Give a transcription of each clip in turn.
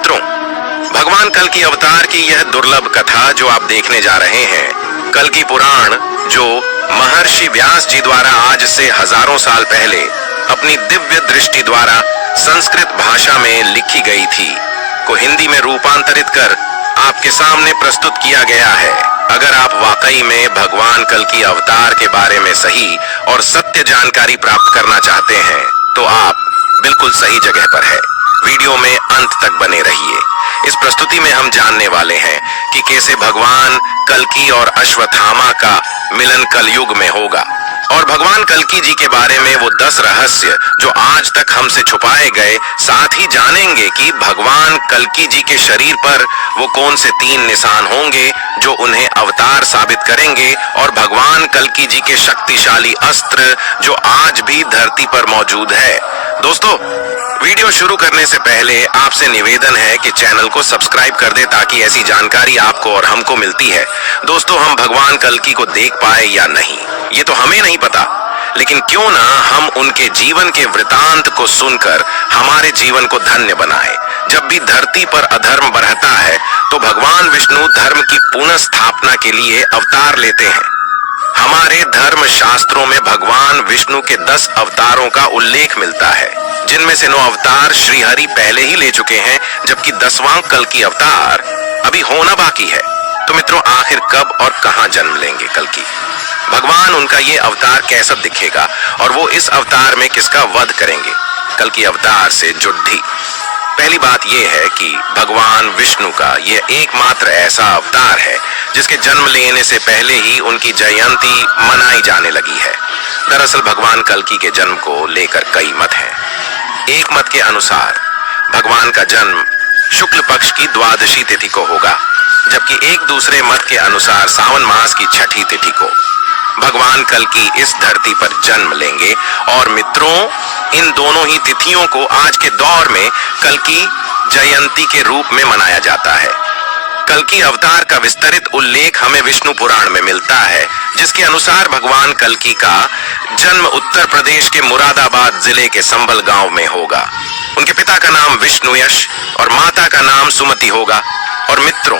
मित्रों, भगवान कल की अवतार की यह दुर्लभ कथा जो आप देखने जा रहे हैं, कल की पुराण जो महर्षि व्यास जी द्वारा आज से हजारों साल पहले अपनी दिव्य दृष्टि द्वारा संस्कृत भाषा में लिखी गई थी, को हिंदी में रूपांतरित कर आपके सामने प्रस्तुत किया गया है। अगर आप वाकई में भगवान कल की अवतार के बारे में सही और सत्य जानकारी प्राप्त करना चाहते हैं तो आप बिल्कुल सही जगह पर है। वीडियो में अंत तक बने रहिए। इस प्रस्तुति में हम जानने वाले हैं कि कैसे भगवान कल्कि और अश्वत्थामा का मिलन कलयुग में होगा और भगवान कल्कि जी के बारे में वो 10 रहस्य जो आज तक हमसे छुपाए गए। साथ ही जानेंगे कि भगवान कल्कि जी के शरीर पर वो कौन से 3 निशान होंगे जो उन्हें अवतार साबित करेंगे और भगवान कल्कि जी के शक्तिशाली अस्त्र जो आज भी धरती पर मौजूद है। दोस्तों, वीडियो शुरू करने से पहले आपसे निवेदन है कि चैनल को सब्सक्राइब कर दे ताकि ऐसी जानकारी आपको और हमको मिलती है। दोस्तों, हम भगवान कल्कि को देख पाए या नहीं ये तो हमें नहीं पता, लेकिन क्यों ना हम उनके जीवन के वृतांत को सुनकर हमारे जीवन को धन्य बनाए। जब भी धरती पर अधर्म बढ़ता है तो भगवान विष्णु धर्म की पुनः स्थापना के लिए अवतार लेते हैं। हमारे धर्म शास्त्रों में भगवान विष्णु के 10 अवतारों का उल्लेख मिलता है, जिनमें से 9 अवतार श्री हरि पहले ही ले चुके हैं, जबकि 10वां कल्कि अवतार अभी होना बाकी है। तो मित्रों, आखिर कब और कहां जन्म लेंगे कल्कि? भगवान उनका ये अवतार कैसा दिखेगा और वो इस अवतार में किसका वध करेंगे? कल्कि अवतार से जुड्ढी। पहली बात यह है कि भगवान विष्णु का यह एकमात्र ऐसा अवतार है जिसके जन्म लेने से पहले ही उनकी जयंती मनाई जाने लगी है। दरअसल भगवान कल्कि के जन्म को लेकर कई मत हैं। एक मत के अनुसार भगवान का जन्म शुक्ल पक्ष की द्वादशी तिथि को होगा, जबकि एक दूसरे मत के अनुसार सावन मास की छठी तिथि को भगवान कल्कि इस धरती पर जन्म लेंगे। और मित्रों, इन दोनों ही तिथियों को आज के दौर में कल्कि जयंती के रूप में मनाया जाता है। कल्कि अवतार का विस्तृत उल्लेख हमें विष्णु पुराण में मिलता है, जिसके अनुसार भगवान कल्कि का जन्म उत्तर प्रदेश के मुरादाबाद जिले के संभल गांव में होगा। उनके पिता का नाम विष्णुयश और माता का नाम सुमति होगा। और मित्रों,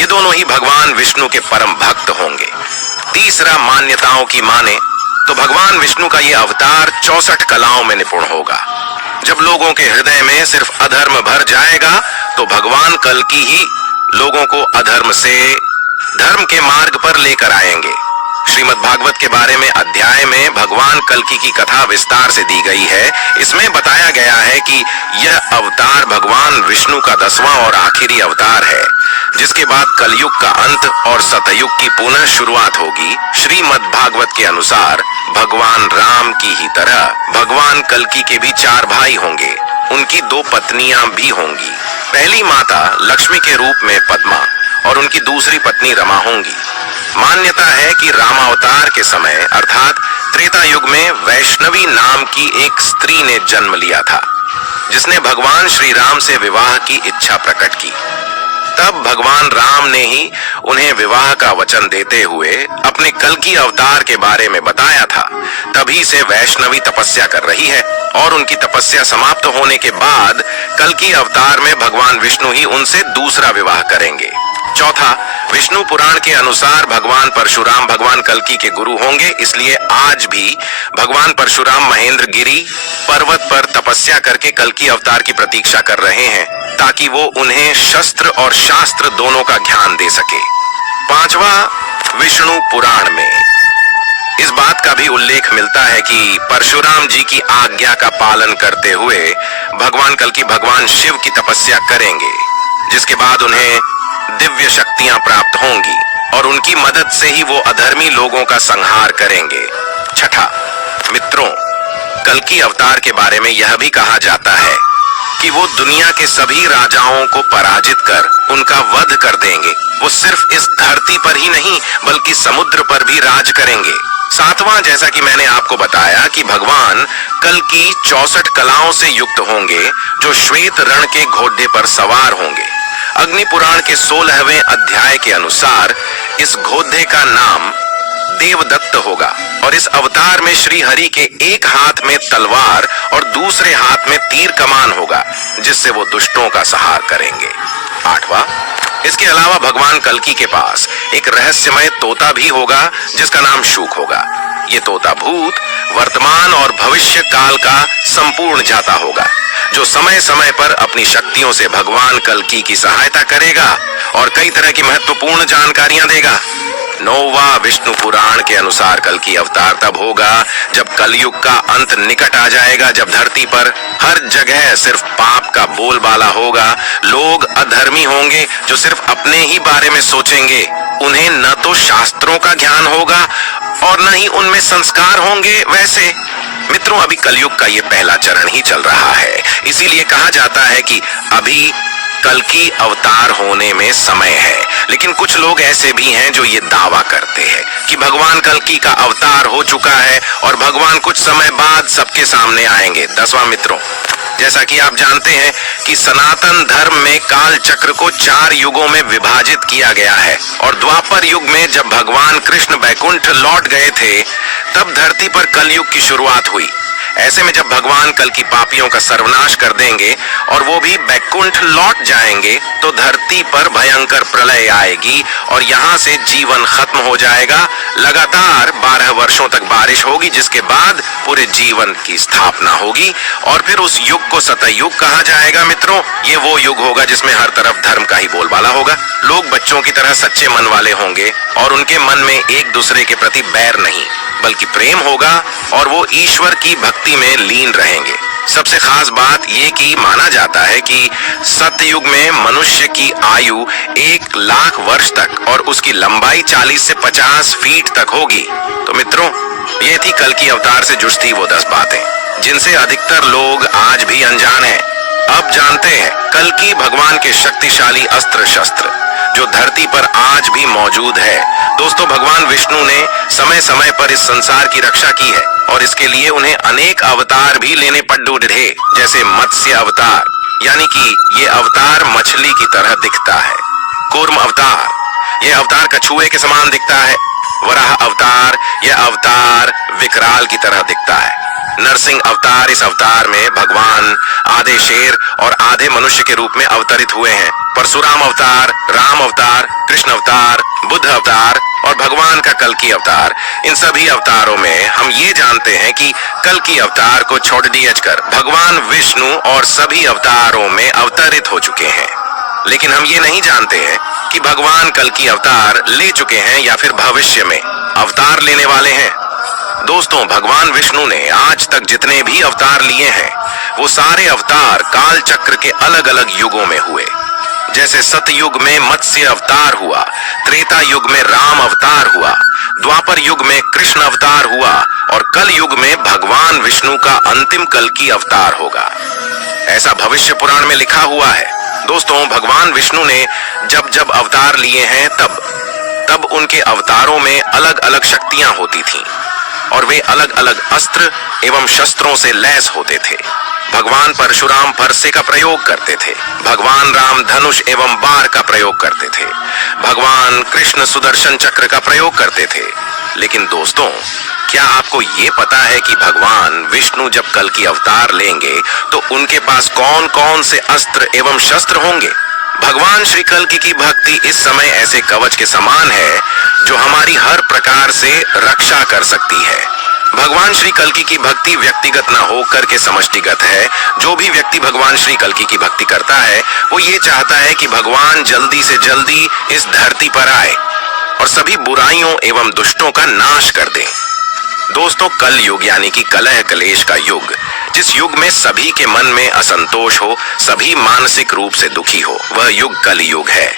ये दोनों ही भगवान विष्णु के परम भक्त होंगे। तीसरा, मान्यताओं की माने तो भगवान विष्णु का यह अवतार 64 कलाओं में निपुण होगा। जब लोगों के हृदय में सिर्फ अधर्म भर जाएगा तो भगवान कल्कि ही लोगों को अधर्म से धर्म के मार्ग पर लेकर आएंगे। श्रीमद् भागवत के बारे में अध्याय में भगवान कल्कि की कथा विस्तार से दी गई है। इसमें बताया गया है कि यह अवतार भगवान विष्णु का 10वां और आखिरी अवतार है, जिसके बाद कलयुग का अंत और सतयुग की पुनः शुरुआत होगी। श्रीमद् भागवत के अनुसार भगवान राम की ही तरह भगवान कल्कि के भी 4 भाई होंगे। उनकी 2 पत्नियां भी होंगी। पहली माता लक्ष्मी के रूप में पद्मा और उनकी दूसरी पत्नी रमा होंगी। मान्यता है कि रामावतार के समय अर्थात त्रेता युग में वैष्णवी नाम की एक स्त्री ने जन्म लिया था, जिसने भगवान श्री राम से विवाह की इच्छा प्रकट की। तब भगवान राम ने ही उन्हें विवाह का वचन देते हुए अपने कल्कि अवतार के बारे में बताया था। तभी से वैष्णवी तपस्या कर रही है और उनकी तपस्या समाप्त होने के बाद कल्कि अवतार में भगवान विष्णु ही उनसे दूसरा विवाह करेंगे। चौथा, विष्णु पुराण के अनुसार भगवान परशुराम भगवान कल्कि के गुरु होंगे, इसलिए आज भी भगवान परशुराम महेंद्र गिरी पर्वत पर तपस्या करके कल्कि अवतार की प्रतीक्षा कर रहे हैं ताकि वो उन्हें शस्त्र और शास्त्र दोनों का ज्ञान दे सके। पांचवा, विष्णु पुराण में इस बात का भी उल्लेख मिलता है कि परशुराम जी की आज्ञा का पालन करते हुए भगवान कल्कि भगवान शिव की तपस्या करेंगे, जिसके बाद उन्हें दिव्य शक्तियां प्राप्त होंगी और उनकी मदद से ही वो अधर्मी लोगों का संहार करेंगे। छठा, मित्रों, कल्कि अवतार के बारे में यह भी कहा जाता है कि वो दुनिया के सभी राजाओं को पराजित कर उनका वध कर देंगे। वो सिर्फ इस धरती पर ही नहीं बल्कि समुद्र पर भी राज करेंगे। सातवां, जैसा कि मैंने आपको बताया कि भगवान कल्कि 64 कलाओं से युक्त होंगे जो श्वेत रण के घोड़े पर सवार होंगे। अग्नि पुराण के 16वें अध्याय के अनुसार इस घोड़े का नाम देवदत्त प्राप्त होगा और इस अवतार में श्री हरि के एक हाथ में तलवार और दूसरे हाथ में तीर कमान होगा, जिससे वो दुष्टों का संहार करेंगे। 8वां, इसके अलावा भगवान कल्कि के पास एक रहस्यमय तोता भी होगा, जिसका नाम शूक होगा। ये तोता भूत, वर्तमान और भविष्य काल का संपूर्ण जाता होगा, जो समय समय पर अपनी शक्तियों से भगवान कल्कि की सहायता करेगा और कई तरह की महत्वपूर्ण जानकारियां देगा। 9वां विष्णु पुराण के अनुसार कल्कि अवतार तब होगा जब कलयुग का अंत निकट आ जाएगा, जब धरती पर हर जगह सिर्फ पाप का बोलबाला होगा। लोग अधर्मी होंगे जो सिर्फ अपने ही बारे में सोचेंगे। उन्हें न तो शास्त्रों का ज्ञान होगा और न ही उनमें संस्कार होंगे। वैसे मित्रों, अभी कलयुग का ये पहला चरण ही चल रहा है, इसीलिए कहा जाता है कि अभी कल्कि अवतार होने में समय है। लेकिन कुछ लोग ऐसे भी हैं जो ये दावा करते हैं कि भगवान कल्कि का अवतार हो चुका है और भगवान कुछ समय बाद सबके सामने आएंगे। 10वां मित्रों, जैसा कि आप जानते हैं कि सनातन धर्म में काल चक्र को 4 युगों में विभाजित किया गया है और द्वापर युग में जब भगवान कृष्ण बैकुंठ लौट गए थे, तब धरती पर कलयुग की शुरुआत हुई। ऐसे में जब भगवान कल्कि पापियों का सर्वनाश कर देंगे और वो भी बैकुंठ लौट जाएंगे, तो धरती पर भयंकर प्रलय आएगी और यहाँ से जीवन खत्म हो जाएगा। लगातार 12 वर्षों तक बारिश होगी, जिसके बाद पूरे जीवन की स्थापना होगी और फिर उस युग को सतयुग कहा जाएगा। मित्रों, ये वो युग होगा जिसमें हर तरफ धर्म का ही बोलबाला होगा। लोग बच्चों की तरह सच्चे मन वाले होंगे और उनके मन में एक दूसरे के प्रति बैर नहीं बल्कि प्रेम होगा और वो ईश्वर की भक्ति में लीन रहेंगे। सबसे खास बात ये कि माना जाता है कि सतयुग में मनुष्य की आयु 1 लाख वर्ष तक और उसकी लंबाई 40 से 50 फीट तक होगी। तो मित्रों, ये थी कल्कि अवतार से जुड़ती वो 10 बातें जिनसे अधिकतर लोग आज भी अनजान हैं। अब जानते हैं कल्कि भगवान के शक्तिशाली अस्त्र शस्त्र जो धरती पर आज भी मौजूद है। दोस्तों, भगवान विष्णु ने समय समय पर इस संसार की रक्षा की है और इसके लिए उन्हें अनेक अवतार भी लेने पड़े थे, जैसे मत्स्य अवतार, यानी कि ये अवतार मछली की तरह दिखता है। कूर्म अवतार, यह अवतार कछुए के समान दिखता है। वराह अवतार, यह अवतार विकराल की तरह दिखता है। नरसिंह अवतार, इस अवतार में भगवान आधे शेर और आधे मनुष्य के रूप में अवतरित हुए हैं। परशुराम अवतार, राम अवतार, कृष्ण अवतार, बुद्ध अवतार और भगवान का कल्कि अवतार, इन सभी अवतारों में हम ये जानते हैं कि कल्कि अवतार को छोड़ कर भगवान विष्णु और सभी अवतारों में अवतरित हो चुके हैं। लेकिन हम ये नहीं जानते हैं कि भगवान कल्कि अवतार ले चुके हैं या फिर भविष्य में अवतार लेने वाले हैं। दोस्तों, भगवान विष्णु ने आज तक जितने भी अवतार लिए हैं, वो सारे अवतार काल चक्र के अलग अलग युगों में हुए। जैसे सतयुग में मत्स्य अवतार हुआ, त्रेता युग में राम अवतार हुआ, द्वापर युग में कृष्ण अवतार हुआ और कल युग में भगवान विष्णु का अंतिम कल्कि अवतार होगा। ऐसा भविष्य पुराण में लिखा हुआ है। दोस्तों, भगवान विष्णु ने जब जब अवतार लिए हैं, तब उनके अवतारों में अलग अलग शक्तियां होती थीं और वे अलग अलग अस्त्र एवं शस्त्रों से लैस होते थे। भगवान परशुराम फरसे का प्रयोग करते थे, भगवान राम धनुष एवं बाण का प्रयोग करते थे, भगवान कृष्ण सुदर्शन चक्र का प्रयोग करते थे। लेकिन दोस्तों, क्या आपको ये पता है कि भगवान विष्णु जब कल्कि अवतार लेंगे तो उनके पास कौन कौन से अस्त्र एवं शस्त्र होंगे? भगवान श्री कल्कि की भक्ति इस समय ऐसे कवच के समान है जो हमारी हर प्रकार से रक्षा कर सकती है। भगवान श्री कल्कि की भक्ति व्यक्तिगत न होकर के समष्टिगत है। जो भी व्यक्ति भगवान श्री कल्कि की भक्ति करता है, वो ये चाहता है कि भगवान जल्दी से जल्दी इस धरती पर आए और सभी बुराइयों एवं दुष्टों का नाश कर दे। दोस्तों, कल युग यानी कि कलह कलेश का युग, जिस युग में सभी के मन में असंतोष हो, सभी मानसिक रूप से दुखी हो, वह युग कलयुग है।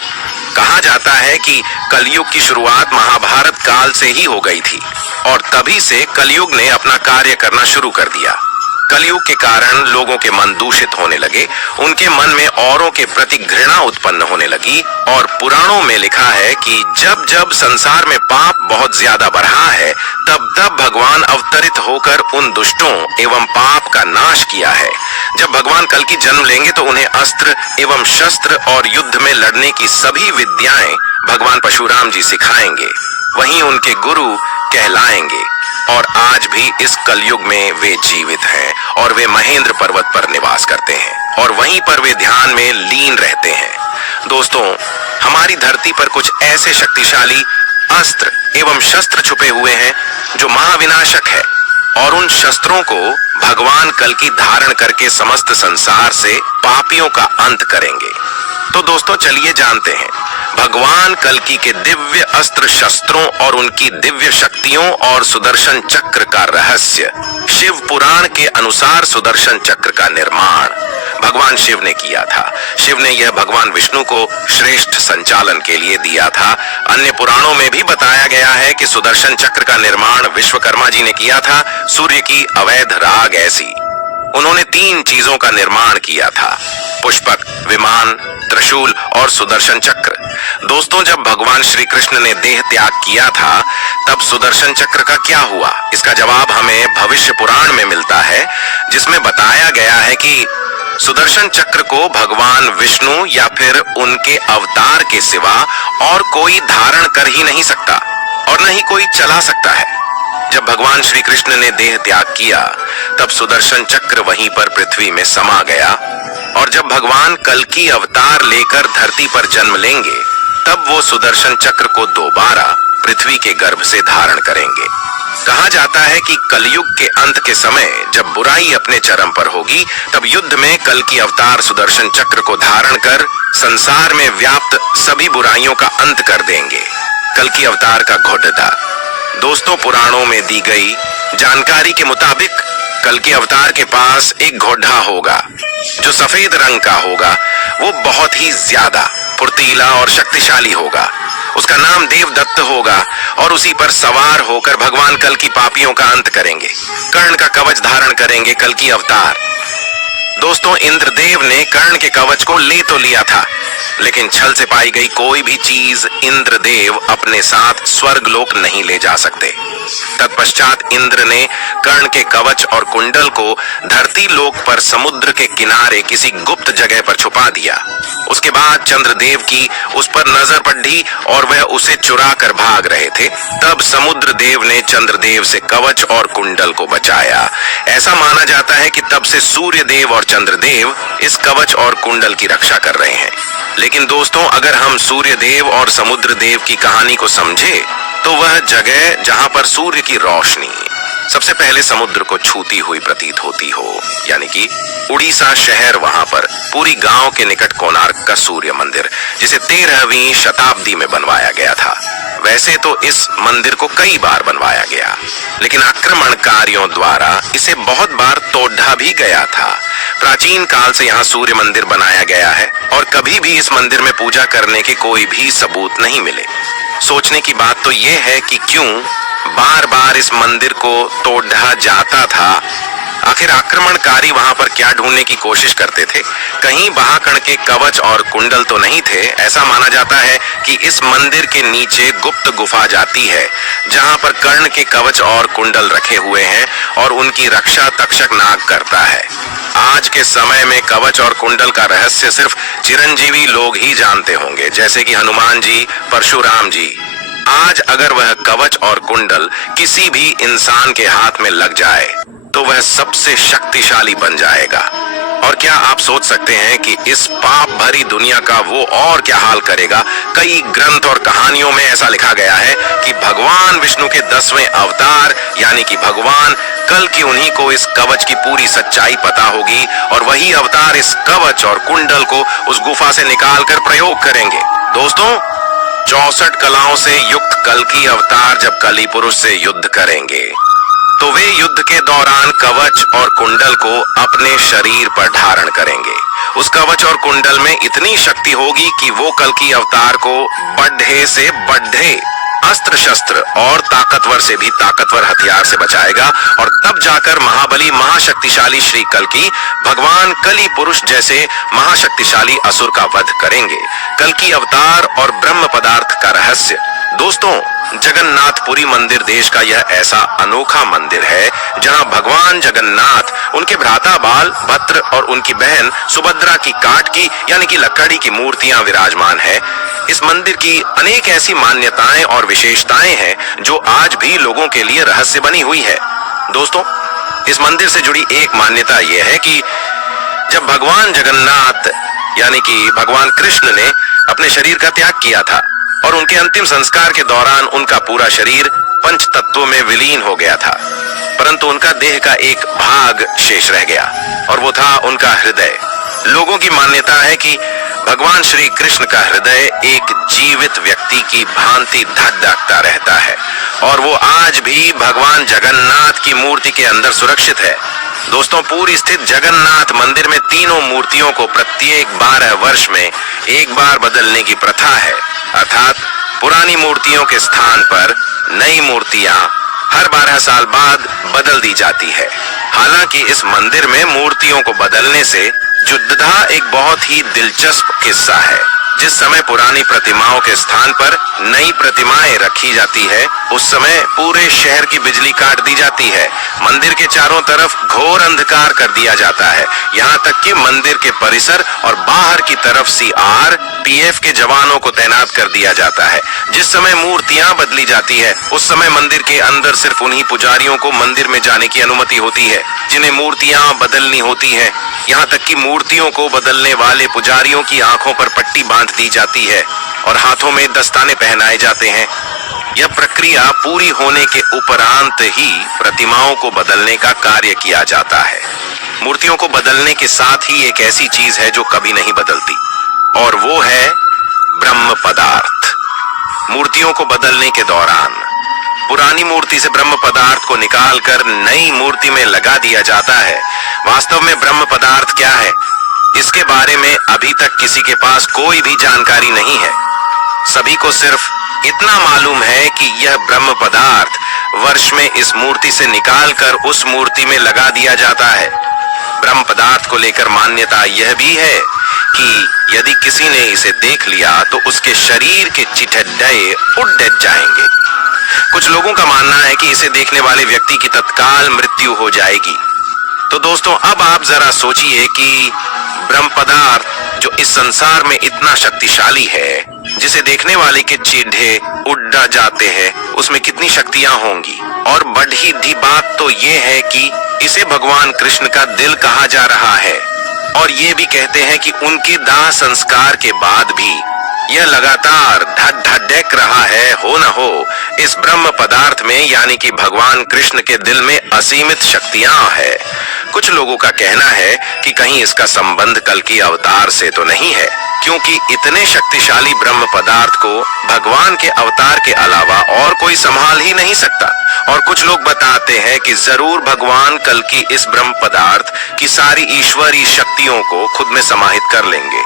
कहा जाता है कि कलयुग की शुरुआत महाभारत काल से ही हो गई थी और तभी से कलयुग ने अपना कार्य करना शुरू कर दिया। कलयुग के कारण लोगों के मन दूषित होने लगे, उनके मन में औरों के प्रति घृणा उत्पन्न होने लगी और पुराणों में लिखा है कि जब जब संसार में पाप बहुत ज्यादा बढ़ा है, तब तब भगवान अवतरित होकर उन दुष्टों एवं पाप का नाश किया है। जब भगवान कल्कि जन्म लेंगे तो उन्हें अस्त्र एवं शस्त्र और युद्ध में लड़ने की सभी विद्याएं भगवान परशुराम जी सिखाएंगे। वहीं उनके गुरु कहलाएंगे और आज भी इस कलयुग में वे जीवित हैं और वे महेंद्र पर्वत पर निवास करते हैं और वहीं पर वे ध्यान में लीन रहते हैं। दोस्तों, हमारी धरती पर कुछ ऐसे शक्तिशाली अस्त्र एवं शस्त्र छुपे हुए हैं जो महाविनाशक है और उन शस्त्रों को भगवान कल्कि धारण करके समस्त संसार से पापियों का अंत करेंगे। तो दोस्तों, चलिए जानते हैं भगवान कल्कि के दिव्य अस्त्र शस्त्रों और उनकी दिव्य शक्तियों और सुदर्शन चक्र का रहस्य। शिव पुराण के अनुसार सुदर्शन चक्र का निर्माण भगवान शिव ने किया था। शिव ने यह भगवान विष्णु को श्रेष्ठ संचालन के लिए दिया था। अन्य पुराणों में भी बताया गया है कि सुदर्शन चक्र का निर्माण विश्वकर्मा जी ने किया था। सूर्य की अवैध राग ऐसी उन्होंने 3 चीजों का निर्माण किया था: पुष्पक, विमान, त्रिशूल और सुदर्शन चक्र। दोस्तों, जब भगवान श्री कृष्ण ने देह त्याग किया था तब सुदर्शन चक्र का क्या हुआ? इसका जवाब हमें भविष्य पुराण में मिलता है, जिसमें बताया गया है कि सुदर्शन चक्र को भगवान विष्णु या फिर उनके अवतार के सिवा और कोई धारण कर ही नहीं सकता और न ही कोई चला सकता है। जब भगवान श्री कृष्ण ने देह त्याग किया तब सुदर्शन चक्र वहीं पर पृथ्वी में समा गया और जब भगवान कल्कि अवतार लेकर धरती पर जन्म लेंगे तब वो सुदर्शन चक्र को दोबारा पृथ्वी के गर्भ से धारण करेंगे। कहा जाता है कि कलयुग के अंत के समय जब बुराई अपने चरम पर होगी तब युद्ध में कल्कि अवतार सुदर्शन चक्र को धारण कर संसार में व्याप्त सभी बुराइयों का अंत कर देंगे। कल्कि अवतार का घोड़धा। दोस्तों, पुराणों में दी गई जानकारी के मुताबिक कल्कि अवतार के पास एक घोड़ा होगा जो सफेद रंग का होगा। वो बहुत ही ज्यादा फुर्तीला और शक्तिशाली होगा। उसका नाम देवदत्त होगा और उसी पर सवार होकर भगवान कल्कि पापियों का अंत करेंगे। कर्ण का कवच धारण करेंगे कल्कि अवतार। दोस्तों, इंद्रदेव ने कर्ण के कवच को ले तो लिया था, लेकिन छल से पाई गई कोई भी चीज इंद्रदेव अपने साथ स्वर्गलोक नहीं ले जा सकते। तत्पश्चात इंद्र ने कर्ण के कवच और कुंडल को धरती लोक पर समुद्र के किनारे किसी गुप्त जगह पर छुपा दिया। उसके बाद चंद्रदेव की उस पर नजर पड़ी और वह उसे चुरा कर भाग रहे थे। तब समुद्र देव ने चंद्रदेव से कवच और कुंडल को बचाया। ऐसा माना जाता है कि तब से सूर्य देव और चंद्रदेव इस कवच और कुंडल की रक्षा कर रहे हैं। लेकिन दोस्तों, अगर हम सूर्य देव और समुद्र देव की कहानी को समझे तो वह जगह जहां पर सूर्य की रोशनी सबसे पहले समुद्र को छूती हुई प्रतीत होती हो, यानी कि उड़ीसा शहर, वहां पर पूरी गांव के निकट कोणार्क का सूर्य मंदिर, जिसे 13वीं शताब्दी में बनवाया गया था। वैसे तो इस मंदिर को कई बार बनवाया गया, लेकिन आक्रमणकारियों द्वारा इसे बहुत बार तोड़ा भी गया था। प्राचीन काल से यहाँ सूर्य मंदिर बनाया गया है और कभी भी इस मंदिर में पूजा करने के कोई भी सबूत नहीं मिले। सोचने की बात तो यह है कि क्यों बार बार इस मंदिर को तोड़ा जाता था। आखिर आक्रमणकारी वहां पर क्या ढूंढने की कोशिश करते थे? कहीं महाकर्ण के कवच और कुंडल तो नहीं थे। ऐसा माना जाता है कि इस मंदिर के नीचे गुप्त गुफा जाती है जहां पर कर्ण के कवच और कुंडल रखे हुए हैं और उनकी रक्षा तक्षक नाग करता है। आज के समय में कवच और कुंडल का रहस्य सिर्फ चिरंजीवी लोग ही जानते होंगे, जैसे कि हनुमान जी, परशुराम जी। आज अगर वह कवच और कुंडल किसी भी इंसान के हाथ में लग जाए तो वह सबसे शक्तिशाली बन जाएगा। और क्या आप सोच सकते हैं कि इस पाप भरी दुनिया का वो और क्या हाल करेगा? कई ग्रंथ और कहानियों में ऐसा लिखा गया है कि भगवान विष्णु के 10वें अवतार यानी कि भगवान कल्कि उन्हीं को इस कवच की पूरी सच्चाई पता होगी और वही अवतार इस कवच और कुंडल को उस गुफा से निकाल कर प्रयोग करेंगे। दोस्तों, 64 कलाओं से युक्त कल्कि अवतार जब कली पुरुष से युद्ध करेंगे तो वे युद्ध के दौरान कवच और कुंडल को अपने शरीर पर धारण करेंगे। उस कवच और कुंडल में इतनी शक्ति होगी कि वो कल्कि अवतार को बढ़े से बढ़े अस्त्र शस्त्र और ताकतवर से भी ताकतवर हथियार से बचाएगा और तब जाकर महाबली महाशक्तिशाली श्री कल्कि भगवान कली पुरुष जैसे महाशक्तिशाली असुर का वध करेंगे। कल्कि अवतार और ब्रह्म पदार्थ का रहस्य। दोस्तों, जगन्नाथपुरी मंदिर देश का यह ऐसा अनोखा मंदिर है जहां भगवान जगन्नाथ, उनके भ्राता बाल भद्र और उनकी बहन सुभद्रा की काठ की यानी कि लकड़ी की मूर्तियां विराजमान है। इस मंदिर की अनेक ऐसी मान्यताएं और विशेषताएं हैं जो आज भी लोगों के लिए रहस्य बनी हुई है। दोस्तों, इस मंदिर से जुड़ी एक मान्यता यह है कि जब भगवान जगन्नाथ यानी कि भगवान कृष्ण ने अपने शरीर का त्याग किया था और उनके अंतिम संस्कार के दौरान उनका पूरा शरीर पंच तत्वों में विलीन हो गया था, परंतु उनका देह का एक भाग शेष रह गया और वो था उनका हृदय। लोगों की मान्यता है कि भगवान श्री कृष्ण का हृदय एक जीवित व्यक्ति की भांति धड़कता रहता है और वो आज भी भगवान जगन्नाथ की मूर्ति के अंदर सुरक्षित है। दोस्तों, पूरी स्थित जगन्नाथ मंदिर में तीनों मूर्तियों को प्रत्येक 12 वर्ष में एक बार बदलने की प्रथा है, अर्थात पुरानी मूर्तियों के स्थान पर नई मूर्तियां हर 12 साल बाद बदल दी जाती है। हालांकि इस मंदिर में मूर्तियों को बदलने से जुड़ा एक बहुत ही दिलचस्प किस्सा है। जिस समय पुरानी प्रतिमाओं के स्थान पर नई प्रतिमाएं रखी जाती है, उस समय पूरे शहर की बिजली काट दी जाती है। मंदिर के चारों तरफ घोर अंधकार कर दिया जाता है, यहाँ तक कि मंदिर के परिसर और बाहर की तरफ CRPF के जवानों को तैनात कर दिया जाता है। जिस समय मूर्तियां बदली जाती है, उस समय मंदिर के अंदर सिर्फ उन्हीं पुजारियों को मंदिर में जाने की अनुमति होती है जिन्हें मूर्तियां बदलनी होती है। यहाँ तक कि मूर्तियों को बदलने वाले पुजारियों की आंखों पर पट्टी बांध दी जाती है और हाथों में दस्ताने पहनाए जाते हैं। यह प्रक्रिया पूरी होने के उपरांत ही प्रतिमाओं को बदलने का कार्य किया जाता है। मूर्तियों को बदलने के साथ ही एक ऐसी चीज है जो कभी नहीं बदलती और वो है ब्रह्म पदार्थ। मूर्तियों को बदलने के दौरान पुरानी मूर्ति से ब्रह्म पदार्थ को निकालकर नई मूर्ति में लगा दिया जाता है। वास्तव में ब्रह्म पदार्थ क्या है, इसके बारे में अभी तक किसी के पास कोई भी जानकारी नहीं है। सभी को सिर्फ इतना मालूम है कि यह ब्रह्म पदार्थ वर्ष में इस मूर्ति से निकालकर उस मूर्ति में लगा दिया जाता है। ब्रह्म पदार्थ को लेकर मान्यता यह भी है कि यदि किसी ने इसे देख लिया तो उसके शरीर के चिट्ठे उड़ जाएंगे। कुछ लोगों का मानना है कि इसे देखने वाले व्यक्ति की तत्काल मृत्यु हो जाएगी। तो दोस्तों, अब आप जरा सोचिए कि ब्रह्म पदार्थ जो इस संसार में इतना शक्तिशाली है, जिसे देखने वाले के चिढ़े उड़ जाते हैं, उसमें कितनी शक्तियां होंगी। और बड़ी बात तो ये है कि इसे भगवान कृष्ण का दिल कहा जा रहा है और ये भी कहते हैं कि उनके दाह संस्कार के बाद भी यह लगातार धड़क रहा है। हो न हो इस ब्रह्म पदार्थ में यानी कि भगवान कृष्ण के दिल में असीमित शक्तियां है। कुछ लोगों का कहना है कि कहीं इसका संबंध कल की अवतार से तो नहीं है, क्योंकि इतने शक्तिशाली ब्रह्म पदार्थ को भगवान के अवतार के अलावा और कोई संभाल ही नहीं सकता। और कुछ लोग बताते हैं कि जरूर भगवान कल की इस ब्रह्म पदार्थ की सारी ईश्वरीय शक्तियों को खुद में समाहित कर लेंगे।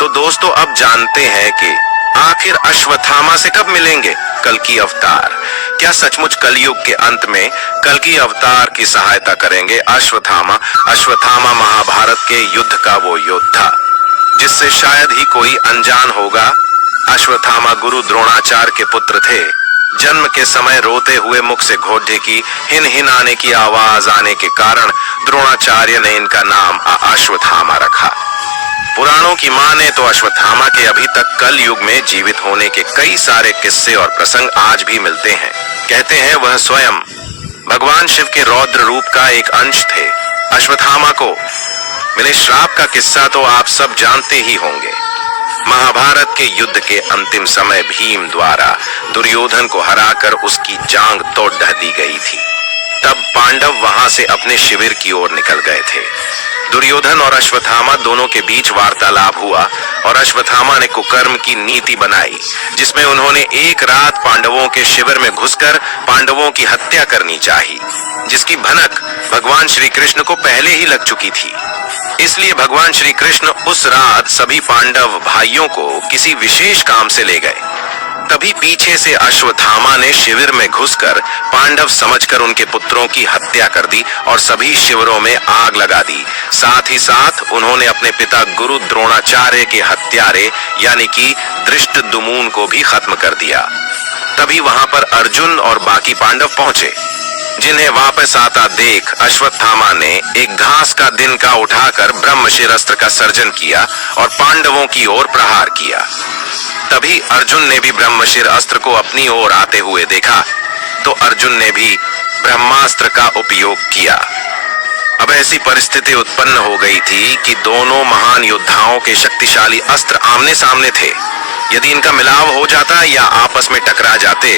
तो दोस्तों, अब जानते हैं कि आखिर अश्वत्थामा से कब मिलेंगे कल की अवतार। क्या सचमुच कलयुग के अंत में कल की अवतार की सहायता करेंगे अश्वत्थामा महाभारत के युद्ध का वो योद्धा जिससे शायद ही कोई अनजान होगा। अश्वत्थामा गुरु द्रोणाचार्य के पुत्र थे। जन्म के समय रोते हुए मुख से घोड़े की हिन हिन आने की आवाज आने के कारण द्रोणाचार्य ने इनका नाम अश्वत्थामा रखा। पुराणों की माने तो अश्वत्थामा के अभी तक कल युग में जीवित होने के कई सारे किस्से और प्रसंग आज भी मिलते हैं। कहते हैं वह स्वयं भगवान शिव के रौद्र रूप का एक अंश थे। अश्वत्थामा को मिले श्राप का किस्सा तो आप सब जानते ही होंगे। महाभारत के युद्ध के अंतिम समय भीम द्वारा दुर्योधन को हराकर उसकी जांग तोड़ दी गई थी। तब पांडव वहां से अपने शिविर की ओर निकल गए थे। दुर्योधन और अश्वत्थामा दोनों के बीच वार्तालाप हुआ और अश्वत्थामा ने कुकर्म की नीति बनाई, जिसमें उन्होंने एक रात पांडवों के शिविर में घुसकर पांडवों की हत्या करनी चाहिए, जिसकी भनक भगवान श्री कृष्ण को पहले ही लग चुकी थी। इसलिए भगवान श्री कृष्ण उस रात सभी पांडव भाइयों को किसी विशेष काम से ले गए। तभी पीछे से अश्वत्थामा ने शिविर में घुसकर पांडव समझकर उनके पुत्रों की हत्या कर दी और सभी शिविरों में आग लगा दी। साथ ही साथ उन्होंने अपने पिता गुरु द्रोणाचार्य के हत्यारे यानी कि धृष्टद्युम्न को भी खत्म कर दिया। तभी वहां पर अर्जुन और बाकी पांडव पहुंचे, जिन्हें वापस आता देख अश्वत्थामा ने एक घास का दिनका उठाकर ब्रह्मशिर अस्त्र का सर्जन किया और पांडवों की ओर प्रहार किया। तभी अर्जुन ने भी ब्रह्मशिर अस्त्र को अपनी ओर आते हुए देखा तो अर्जुन ने भी ब्रह्मास्त्र का उपयोग किया। अब ऐसी परिस्थिति उत्पन्न हो गई थी कि दोनों महान योद्धाओं के शक्तिशाली अस्त्र आमने सामने थे। यदि इनका मिलाव हो जाता या आपस में टकरा जाते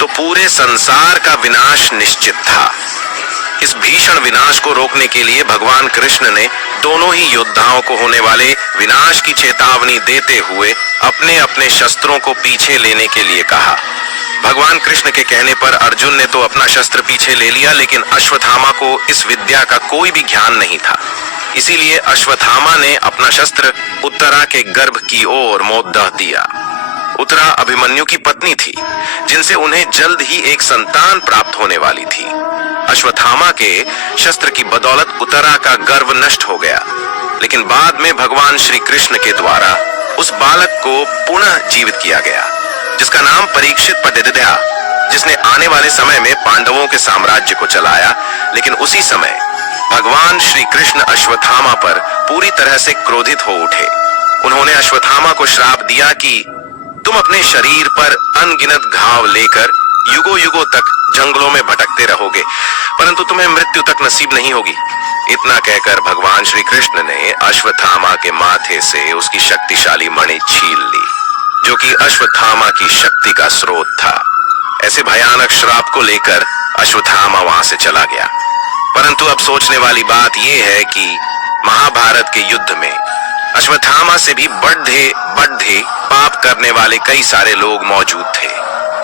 तो पूरे संसार का विनाश निश्चित था। इस भीषण विनाश को रोकने के लिए भगवान कृष्ण ने दोनों ही योद्धाओं को होने वाले विनाश की चेतावनी देते हुए अपने अपने शस्त्रों को पीछे लेने के लिए कहा। भगवान कृष्ण के कहने पर अर्जुन ने तो अपना शस्त्र पीछे ले लिया, लेकिन अश्वत्थामा को इस विद्या का कोई भी ज्ञान नहीं था। इसीलिए अश्वत्थामा ने अपना शस्त्र उत्तरा के गर्भ की ओर मोड़ दिया। उत्तरा अभिमन्यु की पत्नी थी, जिनसे उन्हें जल्द ही एक संतान प्राप्त होने वाली थी। अश्वत्थामा के शस्त्र की बदौलत उत्तरा का गर्भ नष्ट हो गया, लेकिन बाद में भगवान श्री कृष्ण के द्वारा उस बालक को पुनः जीवित किया गया, जिसका नाम परीक्षित पढ़िया, जिसने आने वाले समय में पांडवों के साम्राज्य को चलाया। लेकिन उसी समय भगवान श्री कृष्ण अश्वत्थामा पर पूरी तरह से क्रोधित हो उठे। उन्होंने अश्वत्थामा को श्राप दिया कि तुम अपने शरीर पर अनगिनत घाव लेकर युगों युगों तक जंगलों में भटकते रहोगे, परंतु तुम्हें मृत्यु तक नसीब नहीं होगी। इतना कहकर भगवान श्री कृष्ण ने अश्वत्थामा के माथे से उसकी शक्तिशाली मणि छीन ली, जो कि अश्वत्थामा की शक्ति का स्रोत था। ऐसे भयानक श्राप को लेकर अश्वत्थामा वहां से चला गया। परंतु अब सोचने वाली बात यह है कि महाभारत के युद्ध में अश्वत्थामा से भी बढ़े पाप करने वाले कई सारे लोग मौजूद थे,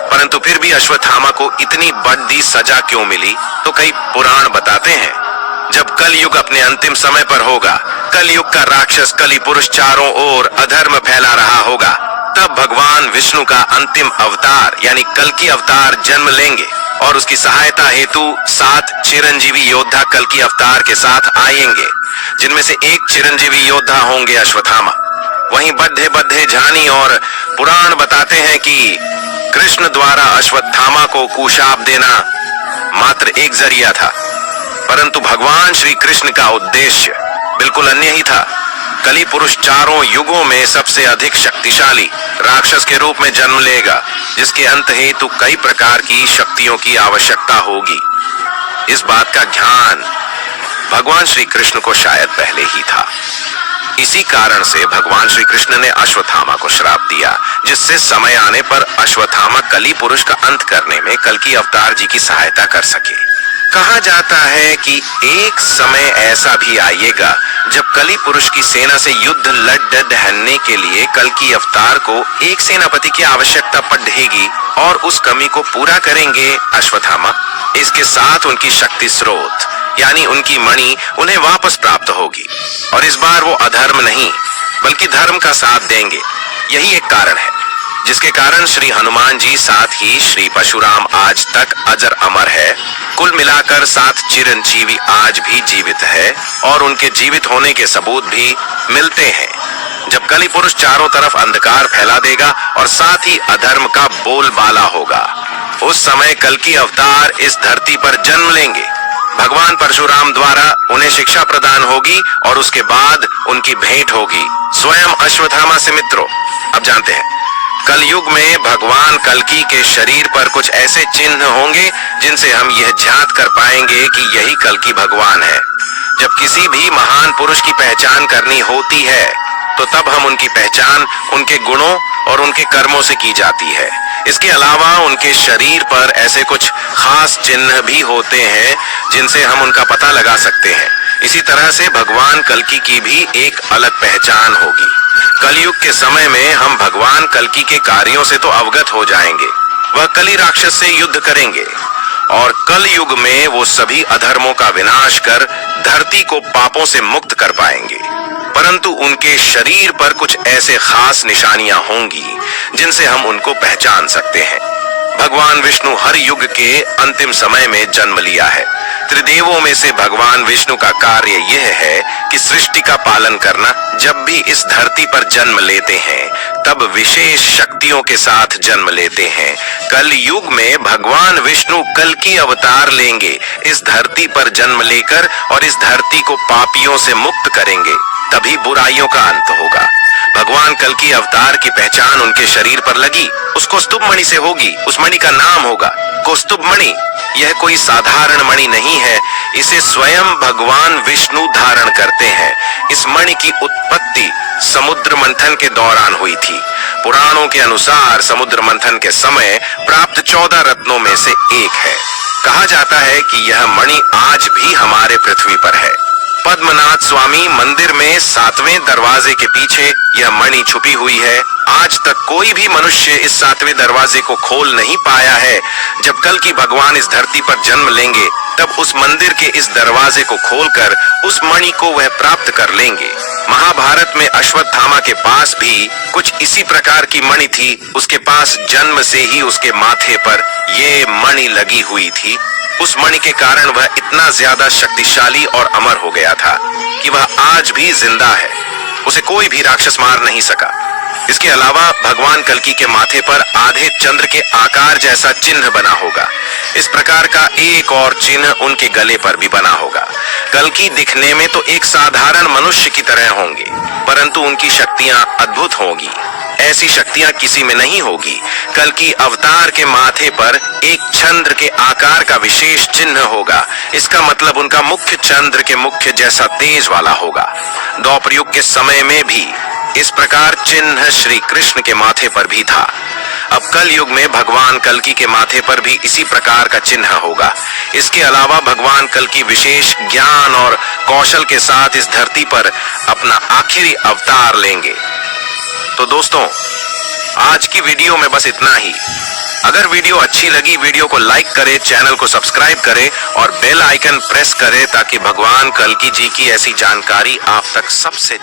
परंतु फिर भी अश्वत्थामा को इतनी बड़ी सजा क्यों मिली? तो कई पुराण बताते हैं, जब कलयुग अपने अंतिम समय पर होगा, कलयुग का राक्षस कली पुरुष चारों ओर अधर्म फैला रहा होगा, तब भगवान विष्णु का अंतिम अवतार यानी कल्कि अवतार जन्म लेंगे और उसकी सहायता हेतु 7 चिरंजीवी योद्धा कल्कि अवतार के साथ आएंगे, जिनमें से एक चिरंजीवी योद्धा होंगे अश्वत्थामा। वहीं बद्धे झानी और पुराण बताते हैं कि कृष्ण द्वारा अश्वत्थामा को कुशाप देना मात्र एक जरिया था, परंतु भगवान श्री कृष्ण का उद्देश्य बिल्कुल अन्य ही था। कली पुरुष चारों युगों में सबसे अधिक शक्तिशाली राक्षस के रूप में जन्म लेगा, जिसके अंत हेतु कई प्रकार की शक्तियों की आवश्यकता होगी। इस बात का ज्ञान भगवान श्री कृष्ण को शायद पहले ही था। इसी कारण से भगवान श्री कृष्ण ने अश्वत्थामा को श्राप दिया, जिससे समय आने पर अश्वत्थामा कली पुरुष का अंत करने में कल्कि अवतार जी की सहायता कर सके। कहा जाता है कि एक समय ऐसा भी आएगा जब कली पुरुष की सेना से युद्ध लड़ने के लिए कल्कि अवतार को एक सेनापति की आवश्यकता पड़ेगी और उस कमी को पूरा करेंगे अश्वत्थामा। इसके साथ उनकी शक्ति स्रोत यानी उनकी मणि उन्हें वापस प्राप्त होगी और इस बार वो अधर्म नहीं बल्कि धर्म का साथ देंगे। यही एक कारण है जिसके कारण श्री हनुमान जी साथ ही श्री परशुराम आज तक अजर अमर है। कुल मिलाकर 7 चिरंजीवी आज भी जीवित है और उनके जीवित होने के सबूत भी मिलते हैं। जब कली पुरुष चारों तरफ अंधकार फैला देगा और साथ ही अधर्म का बोलबाला होगा, उस समय कल्कि अवतार इस धरती पर जन्म लेंगे। भगवान परशुराम द्वारा उन्हें शिक्षा प्रदान होगी और उसके बाद उनकी भेंट होगी स्वयं अश्वत्थामा से। मित्रों, अब जानते हैं कलयुग में भगवान कल्कि के शरीर पर कुछ ऐसे चिन्ह होंगे जिनसे हम यह ज्ञात कर पाएंगे कि यही कल्कि भगवान है। जब किसी भी महान पुरुष की पहचान करनी होती है तो तब हम उनकी पहचान उनके गुणों और उनके कर्मों से की जाती है। इसके अलावा उनके शरीर पर ऐसे कुछ खास चिन्ह भी होते हैं जिनसे हम उनका पता लगा सकते हैं। इसी तरह से भगवान कल्कि की भी एक अलग पहचान होगी। कलयुग के समय में हम भगवान कल्कि के कार्यों से तो अवगत हो जाएंगे। वह कली राक्षस से युद्ध करेंगे और कल युग में वो सभी अधर्मों का विनाश कर धरती को पापों से मुक्त कर पाएंगे, परंतु उनके शरीर पर कुछ ऐसे खास निशानियां होंगी जिनसे हम उनको पहचान सकते हैं। भगवान विष्णु हर युग के अंतिम समय में जन्म लिया है। त्रिदेवों में से भगवान विष्णु का कार्य यह है कि सृष्टि का पालन करना। जब भी इस धरती पर जन्म लेते हैं तब विशेष शक्तियों के साथ जन्म लेते हैं। कल युग में भगवान विष्णु कल्कि अवतार लेंगे इस धरती पर जन्म लेकर और इस धरती को पापियों से मुक्त करेंगे, तभी बुराइयों का अंत होगा। भगवान कल्कि अवतार की पहचान उनके शरीर पर लगी, उस कौस्तुभ मणि से होगी। उस मणि का नाम होगा कौस्तुभ मणि। यह कोई साधारण मणि नहीं है, इसे स्वयं भगवान विष्णु धारण करते हैं। इस मणि की उत्पत्ति समुद्र मंथन के दौरान हुई थी। पुराणों के अनुसार समुद्र मंथन के समय प्राप्त 14 रत्नों में से एक है। कहा जाता है कि यह मणि आज भी हमारे पृथ्वी पर है। पद्मनाथ स्वामी मंदिर में 7वें दरवाजे के पीछे यह मणि छुपी हुई है। आज तक कोई भी मनुष्य इस 7वें दरवाजे को खोल नहीं पाया है। जब कल्कि भगवान इस धरती पर जन्म लेंगे, तब उस मंदिर के इस दरवाजे को खोलकर उस मणि को वह प्राप्त कर लेंगे। महाभारत में अश्वत्थामा के पास भी कुछ इसी प्रकार की मणि थी। उसके पास जन्म से ही उसके माथे पर ये मणि लगी हुई थी। उस मणि के कारण वह इतना ज्यादा शक्तिशाली और अमर हो गया था कि वह आज भी जिंदा है। उसे कोई भी राक्षस मार नहीं सका। इसके अलावा भगवान कल्कि के माथे पर आधे चंद्र के आकार जैसा चिन्ह बना होगा। इस प्रकार का एक और चिन्ह उनके गले पर भी बना होगा। कल्कि दिखने में तो एक साधारण मनुष्य की तरह होंगे, परंतु उनकी शक्तियां अद्भुत होंगी। ऐसी शक्तियां किसी में नहीं होगी। कल्कि अवतार के माथे पर एक चंद्र के आकार का विशेष चिन्ह होगा। इसका मतलब उनका मुख्य चंद्र के मुख्य जैसा तेज वाला होगा। द्वापर युग के समय में भी इस प्रकार चिन्ह श्री कृष्ण के माथे पर भी था। अब कल युग में भगवान कल्कि के माथे पर भी इसी प्रकार का चिन्ह होगा। इसके अलावा भगवान कल्कि विशेष ज्ञान और कौशल के साथ इस धरती पर अपना आखिरी अवतार लेंगे। तो दोस्तों, आज की वीडियो में बस इतना ही। अगर वीडियो अच्छी लगी, वीडियो को लाइक करें, चैनल को सब्सक्राइब करें और बेल आइकन प्रेस करें ताकि भगवान कल्कि जी की ऐसी जानकारी आप तक सबसे